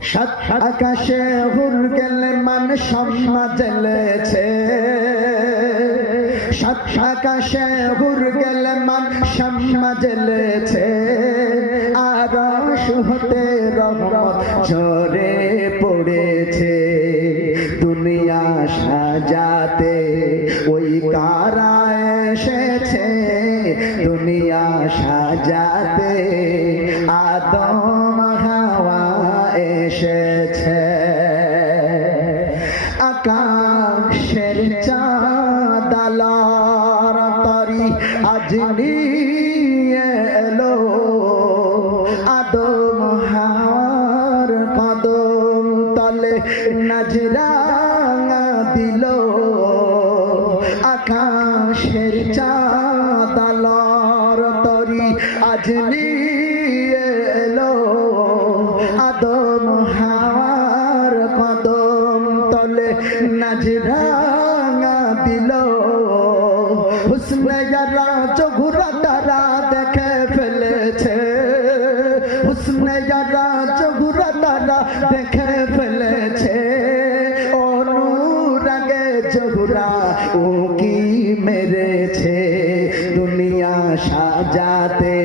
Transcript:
সাত আকাশে হুর গেলে মান শাম্মা জ্বলেছে, সাত আকাশে হুর গেলে মান শাম্মা জ্বলেছে, আরশ হতে রহমত ঝরে পড়েছে। দুনিয়া সাজাতে ওই কারা এসেছে, দুনিয়া সাজাতে আদম হাওয়া এসেছে। আকাশের চাঁদ আলোর তরি আজ নিয়ে এলো, আদম হাওয়ার কদম তলে নজরানা দিল। আকাশের চাঁদ আলোর তরি আজ নিয়ে এলো, আদম হাওয়ার কদম তলে নজরানা দিল। হুসনে যারা চোখরা তারা দেখে ফেলেছে, হুসনে যারা চোখরা তারা দেখে ফেলেছে, অনুরাগে চোখরা ও কি মেরেছে। দুনিয়া সাজাতে